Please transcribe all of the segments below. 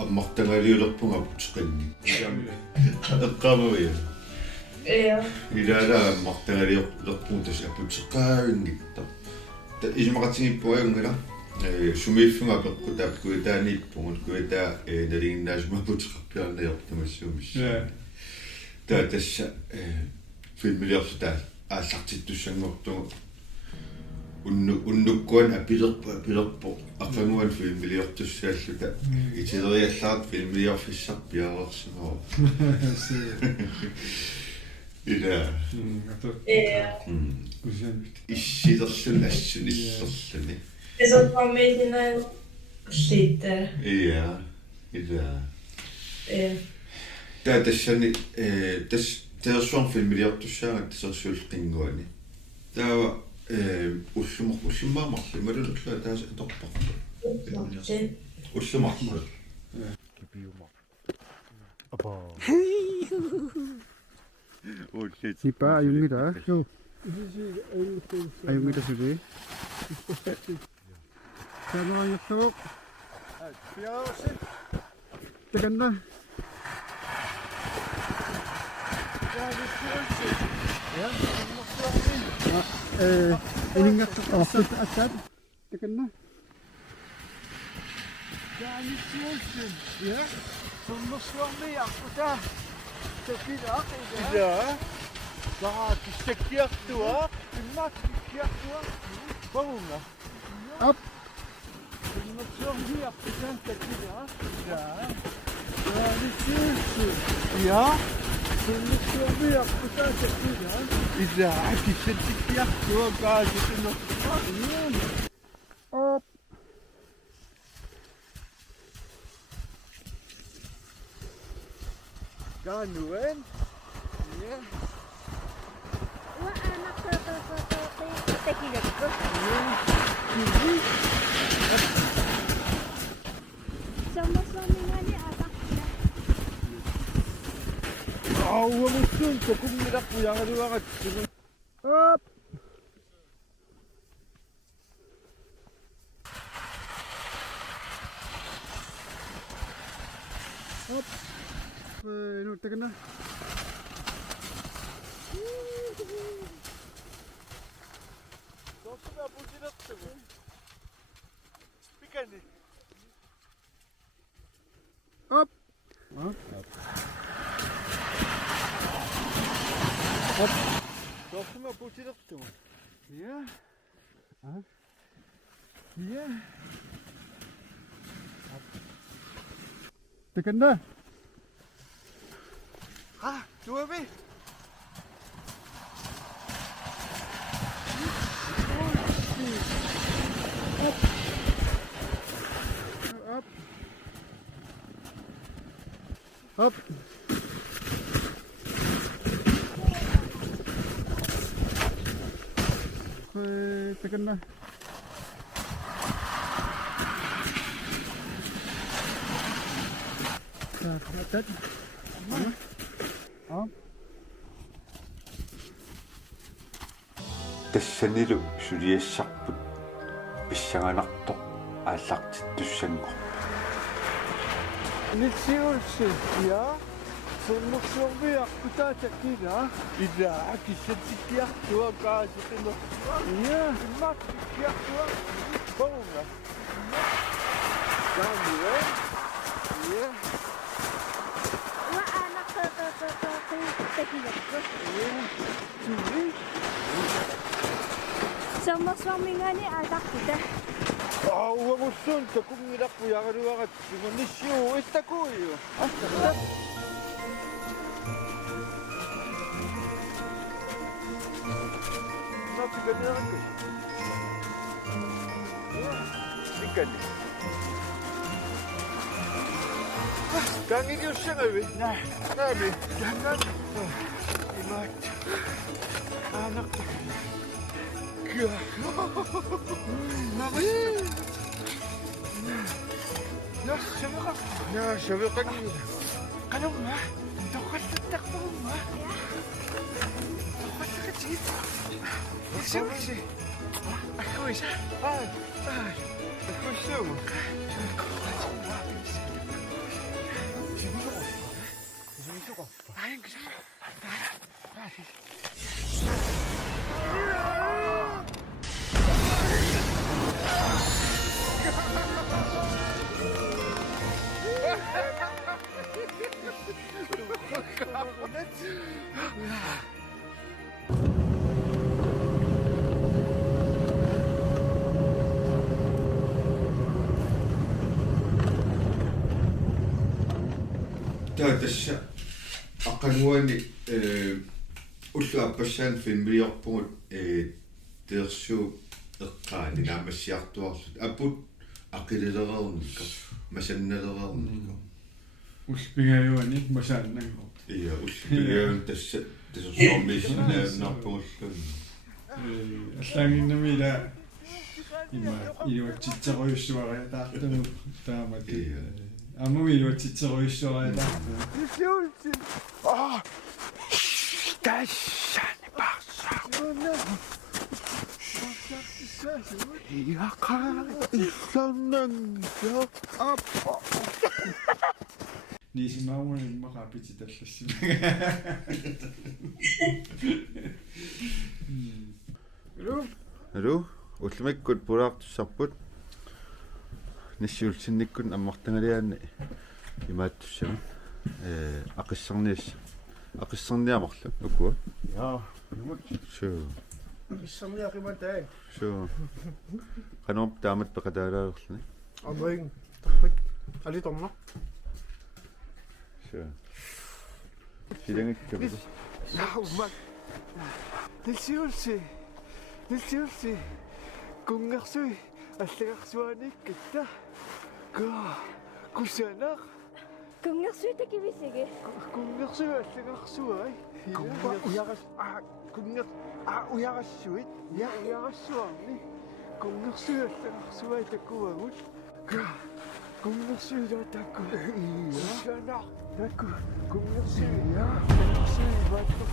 Ammartangaliulerpunga putqinni. Eqqamuya. Ilala ammartangaliulerpunga tas aputseqqaavingitta. Ta ismaqatingippuagungala sumiiffunga peqqutaapkuitaaniippungut kuitaa naliginnaasuma putqarpiarniortumassuumis. Ta tassa filmiliorsuta ааллартиттуссангортугу уннуккуан апилерпу aqanguan filmiliortussааллута итилериаллаарт filmiliorfissар пиареерсимаа ила иссилерлун ассуниллерлуни Esoppaminen lite. Ja, ila тассани таерсуар filmiliortussaanga тассерсуулqinguani таава уллумаамарлу малуллуа тааса аторпарпу уллумарлу кипиумар апа Sipa ayungita. Yo. Ayungita sudah. Sama yang sok. Tekan dah. Ini enggak asal. Tekan dah. Yani siyorsun. Ya. Sonrasında yaptı. Tekiler. Ya. Daha çiçek tuğa. Bunlar çiçek tuğa. Bağımla. Up. Sonrasında yaptı tekiler. Ya. Yani siyorsun. Ya. Sonrasında yaptı tekiler. İzle. Çiçek tuğa. Gazete nasıl? Up. Ganuan? Ya. Wah, anak tekilat ko. Sama-sama nga ni atak na. Huwag mo sun. Kung nila po yung aliwakat. Up. Up. Ini tekan dah. Dostum ya bu cinattı mı? Spikani. Up. Dostum ya bu cinattı mı? Ya. Ya. Tekan dah. Ha, dua be. Up. Up. Tekan dah. Tet. тассанилу сулиассарпут писсаганарто ааллартиттуссангорпу Nitsiulsi, ja? Sumuksumiak kutatakina. Ida akisatikiaktua kaasitino. Ja, makkiaktua. Ponga. Kamu, ja. Wa anak tegilid ko. Sumi. Sama suami nga ni anak kita. Uwamusun, takumirak ko yakaruwakat. Simunisyo, itakuyo. Napiganiran ko. Ikan. Kangin yung siya ngayon. Nabi. Jangan. Imat. Anak ko. Nabi. Sabi ka niyo. Kanong nga? Dapat tatak mo nga. Dapat sakit. Siya. Ako isa. Ako siya mo. Ayun, gusto ko. tässä aqanguani ulla appassan filmiliorpugut teersu eqqaani naamassiartuarlut aput aqilelereernikka masannalereernikka Uspingayuani masaannango. iya ussipigaun tässä sormiisinaanarpugullu Аллангиннамила има иуатситсеруйуссуариа таартану таамат. Амуми иуатситсеруйуссуариа таартану. Nitsiulsi. Tässäni passa. Jakaa isännän ja appa. Нисимауни мақапити таллассима. Алу уллумиккут пулаартуссарпут ниссиулсинниккун аммартангалиаанни имааттуссама ақиссарниамарлу укуа Ja, суу issamniaqimatai. суу канорп таамат пекатаалаалерлуни Amring. Tak. Alitomna. суу силангиккавис Ja, man. Nitsiulsi. Kungarsui. Аллагарсуаниккатта. Kusanaq. Kungarsui takibisige. Kungarsui аллагарсуай. Uyagas kungar uyagassuit. Ja, uyagassuarni. Kungarsui аллагарсуай такуагут. Kungarsui такку. Kusanaq. Такку. Kungarsui. Ja. Kungarsui ватто.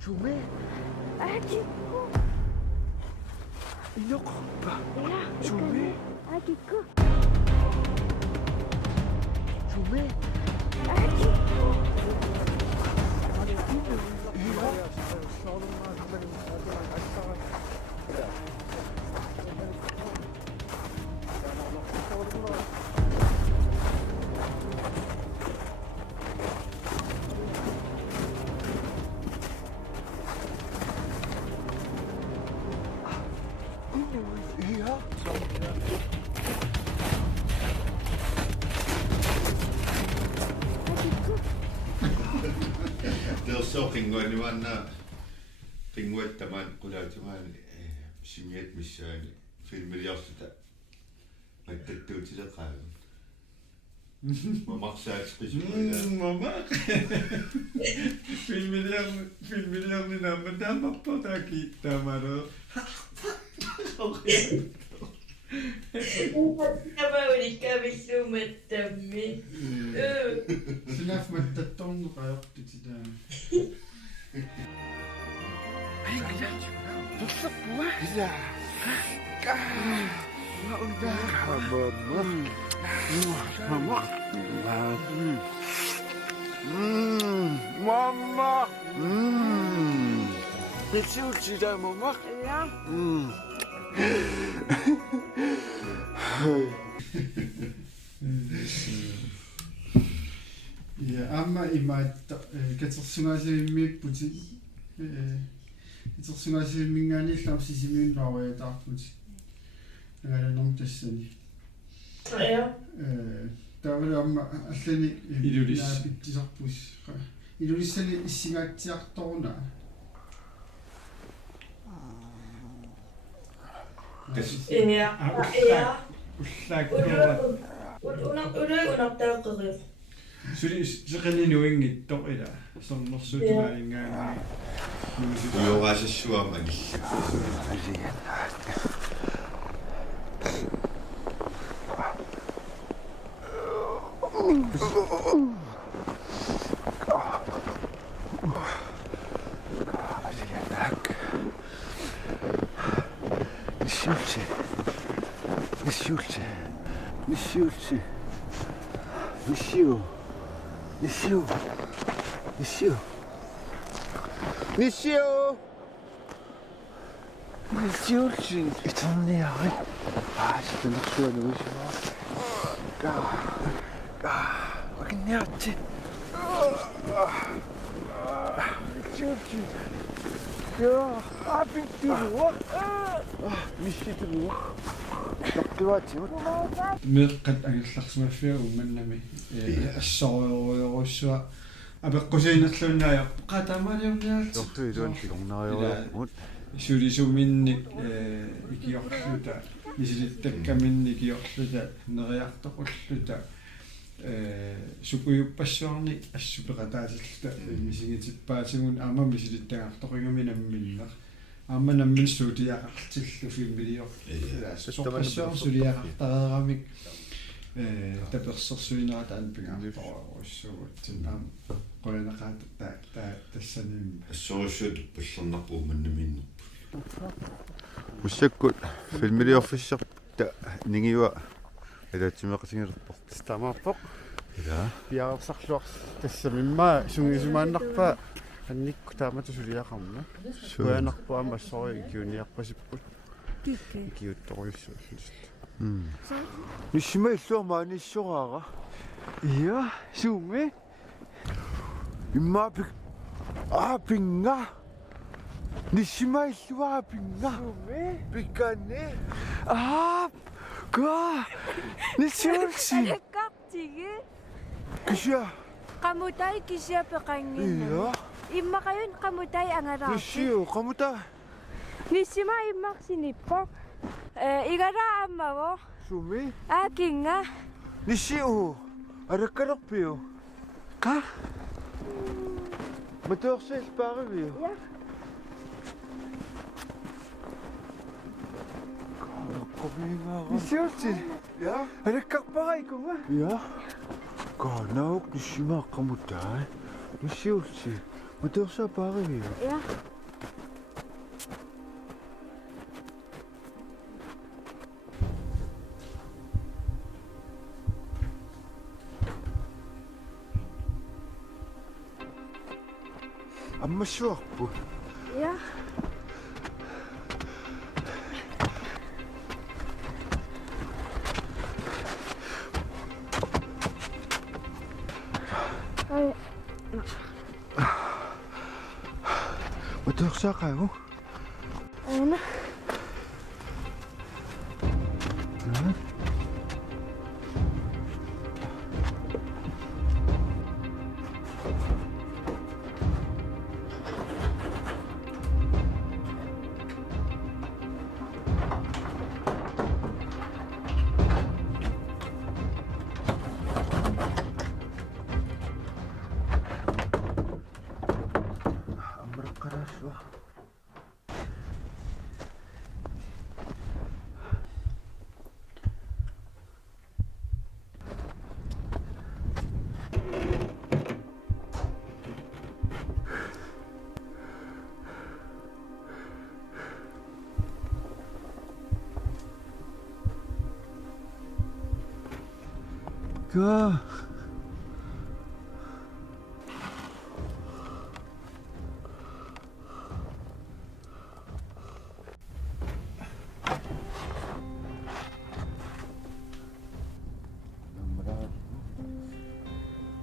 Jume, Agitku. inok ba? Ya, Jume, agitku. Jume. Agitku. Iya. Agitku. teerso qinguanimaanna qinguattamaan qulaatimaani simiat missaani filmiliarsuta mattattuutileqaagu mamaqsaat qismuila Mama. Filmiliarni namma taamappa taaki taamaro. Tämä oli kävissuumettamme. Sinä mattattornuqa jortititaa. Ay, kaya. Tuksapua. Ya. Mama. Mama. Pizza ucida mama. Ja. Ja amma imaatta katersungaasiimmiipputi katersungaasiimmingaanillam sisimiunnaruataarput nagalanорм тассани Ja. таавала амма аллани Илулис. питтисарпус илулиссани иссигаатсиарторуна Ja. Ja. уллааккера Unaptaaqerif. сули сеқаниnuingittor ила сорнерсутугаалингаани уйораасассуама агилла меэккат агилларсимаффиа умманнами ассориориоруссуа апеққусиинерлууннаая қатамалиорниалт сулисуминник икиорлута исилиттаккаминни икиорлута нериартоқуллута сукуйуппассуарни ассупеқатаасиллута мисигитиппаатигун аама мисилиттагаартоқингаминамминнер аама наммин суутиақартиллу филмилиор сорпассуар сулиақартареерамик таперсерсуинерат анпигаарторуссугут аама qoyanaqaat тассаним ассорусsuut паллернарпу маннаминнер уссаккут филмилиорфиссерта нингиуа элаатсимеқасингилерпор Stammerpok. ила Piarusarluars tassamimma sungisumannarpa annikku taamatu suliaqarna. Suanarpu amassori kiuniarpasipput. Kiuttoruissu. нисима иллуармаани иссораара Ja, sume. иммаапик аапинга нисима иллуарапинга пиккаанни га нисиулси Kartige. кися Kamutai kisia peqangin. ия Immakayun kamutai angarapi. нисиу камута Nisima immaksinippo. Igara ammawo. суми Akinga. нисиу араккалерпиу Ka. матуорсил пааривиу Ja. нисиулси я Alakkarparaikuga. я канаук нисима камутаа нисиулси матуорсаа пааривиу Ja. аммассуарпу Ja. Ai. матуорсаа қаагу Ana. амраққараасуа 가.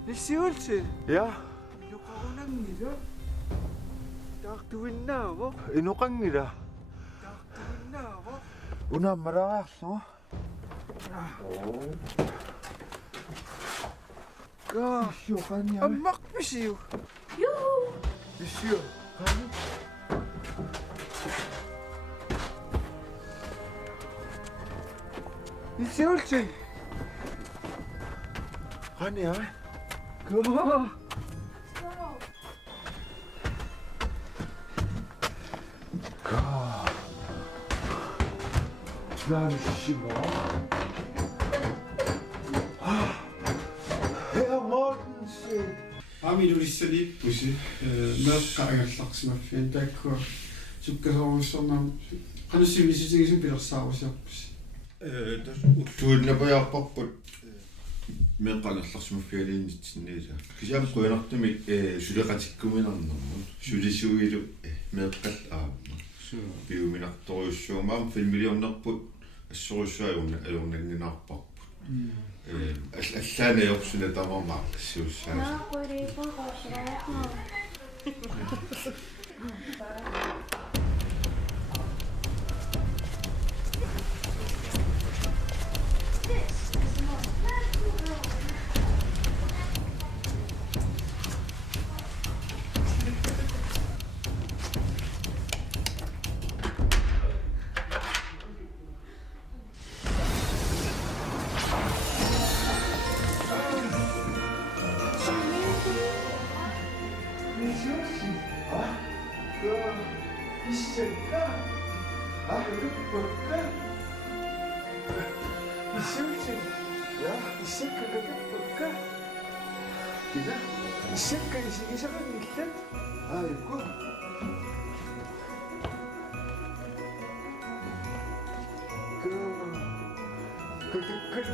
Nisiulsi. Ja, Inuqarunanngila. Taartuinnaavo. inuqangila. Taartuinnaavo. Unaammaraqaarlugu. Ka. Исsuqania. Ammarpisiu. Issio. Nisiulsi. Qania. Ka. 가. 잠시만. Herr Mortensen. Amilulissani pusi meeqqaangallarsimaffian taakkua sukkasorussarnaam qanussimisisigisum pilersaarusarpus тас уллуиннапаярпарпут меэкканерларсимаффиалииннитсинниса кисиам куянартуми сулеқатиккуминарнэрмут сулисуилу меэккат биуминарторюссуумаам филмилиорнерпут ассоруссуаюрна алорнангинаарпарпут аллаана йорсуна тамармаа ассиуссаа 아이고. 그리고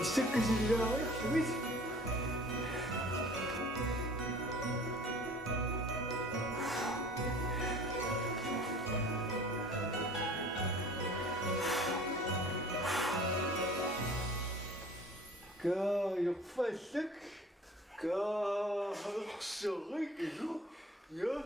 이 새끼들이야, 재밌지? يقفلك كهرخصرك يا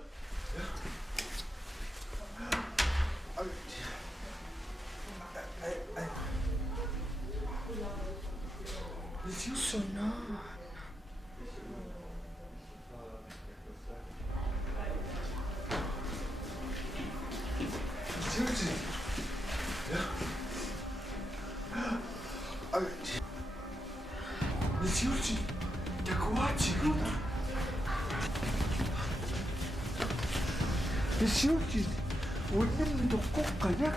Нисиулси такуачигут. Нисиулси уннамми тоққоққанак.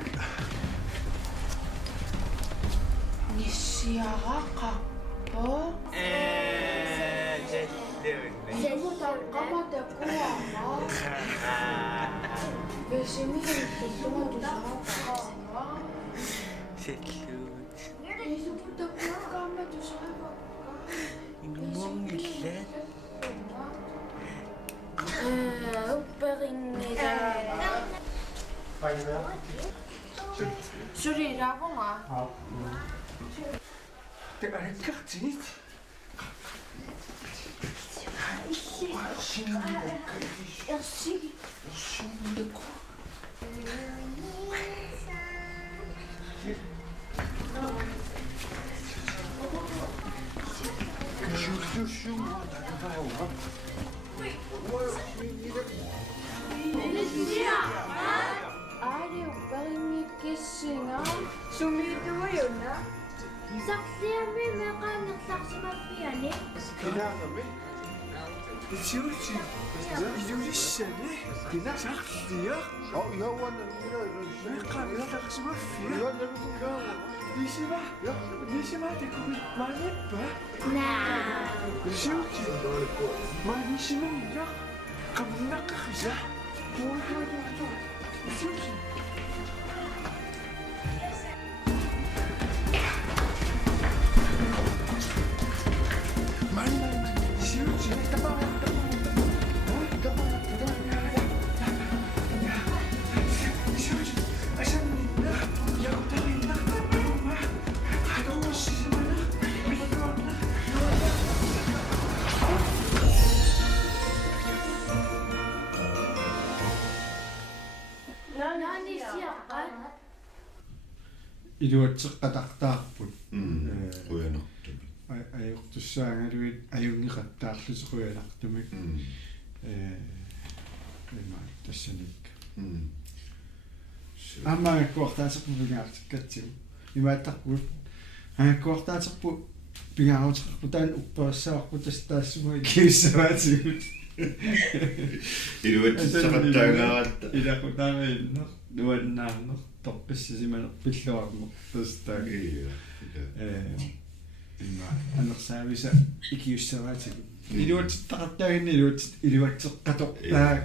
Nissiaqa qappo. Semutarqama takuaqa. Vesimihillutumatusaqaqqa. Sellut. Isuputakuaqqama tusaqaqqa. Inumongillat. Upperingiga. Suriravunga. 때가리깍지니. Merci. Ari upperingigissinga. Sumituayuna. Saksiami meqaannerlarsimaffiani. 그냥음이 지울지 이유리시네 그냥 작지야 여원은 메qaannerlarsimaffiya 이거는 니시마 데리고 많이 봐 나. 지울지 많이 심은가 감나까지야 지울지 илуатсеққатартаарпут Quyanartumi. ajortussaangaluit ajungiqattaarlusequyanartumik ima tassanik аммаагаккуартаасерпу имааттарпут ааккуартаасерпу пингаарутеқарпу таан уппаассаарпу тастаассума киуссаваатигут Илуатсеқаттаагаратта. илақутаарииннер нуаннаарнер торписсисиманер пиллуармер тастаа има анерсаависа икиуссаваатигут илуатситтақартаагинни илуатсеққатоқ таа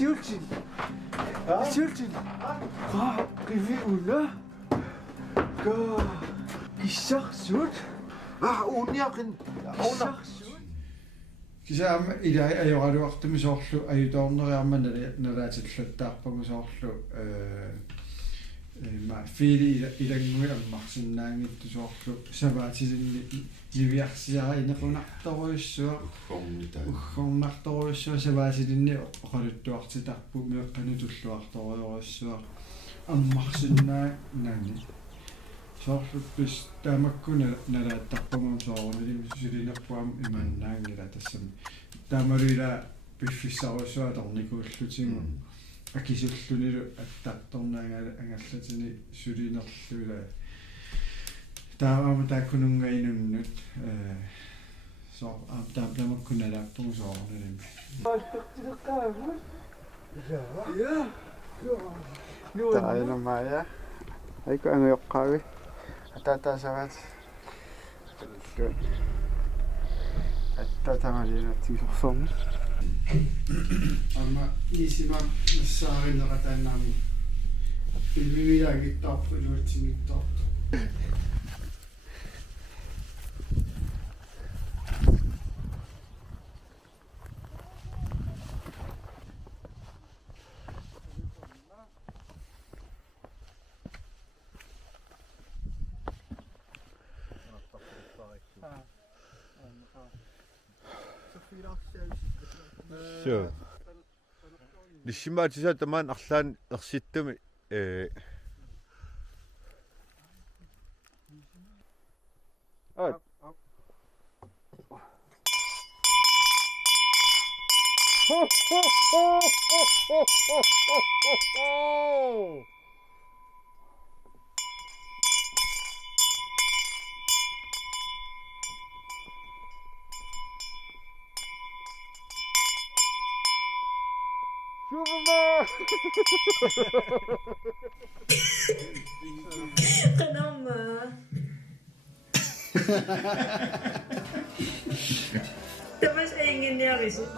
Siultin. Siultin. Riviula. Ka. Issarsut. Uniaqin. Issarsut. кисаама ила ajorалуартуми соорлу аюторнериарма налаатиллаттаарпагу соорлу ма фили илангуи аммарсиннаангитту соорлу саваатисинни ливиарсиара инеқунарторуйссуа уггорнарторуйссуа саваатилинни оқалуттуартитарпу меққани туллуарторуйоруйссуа аммарсиннаа наани соорлуппис таамаккуна налааттарпагум соорунилим сулинерпуам иманнаангила тассами таамалуила пиффиссаруссуа торникууллутингу акисуллунилу аттарторнаангаала ангаллатини сулинерлуила таамама тааккунунгаинуннут соо таамаккуна лааппугу соорунилим таайнамаая айку ангиоққаави атаатаасаваат аттатамалиинатсигсорсорни амма исима нассааринератаанаами пилмивилагиттаарпу илуатсимиттаарпу So. Nishimaatisa tamaan arlaan ersittumi Kenapa? Tapi saya ingin dia besok.